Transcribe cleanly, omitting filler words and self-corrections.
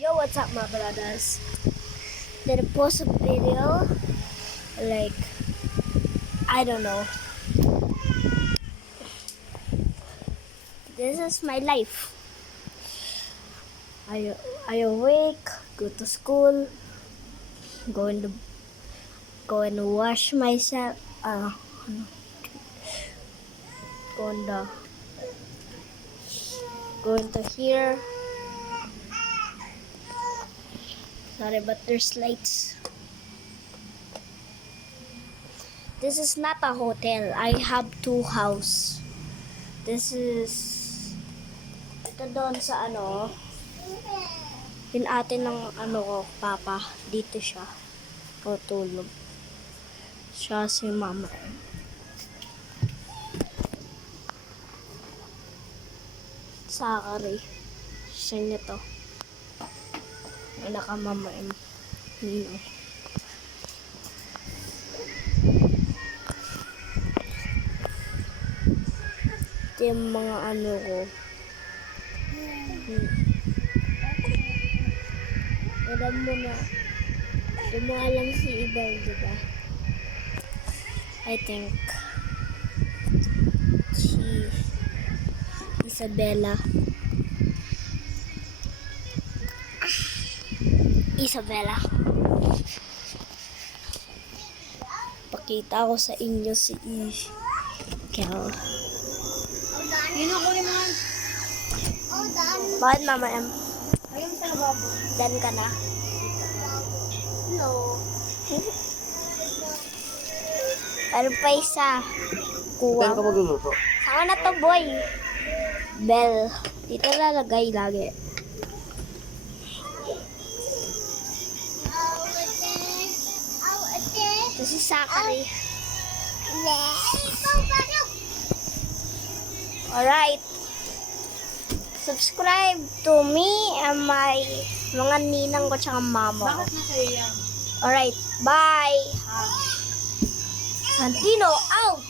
Yo, what's up, my brothers? Did I post a video? Like, I don't know. This is my life. I awake, go to school, go and wash myself. Go into here. Sorry, but there's lights. This is not a hotel. I have two house. This is ito doon sa yung ate ng ko, papa. Dito siya. Tutulog. Siya si mama. Sakari. Siya niya to. Naka mama Nino. Ito yung mga ko. Alam mo na. Hindi mo alam si Ibang, diba? I think si Isabella. Pakita ko sa inyo si Kel. Yun ako naman. Bakit mama em? Ayun sa lababo. Dan ka na? Hello. Ano pa isa? Kuha. Saan ka magluluto? Saan na to, boy? Bell. Dito lalagay lagi. Ito si Sakari. Alright. Subscribe to me and my mga ninang ko tsaka mama ko. Bakit na sa'yo yan? Alright. Bye. Santino out.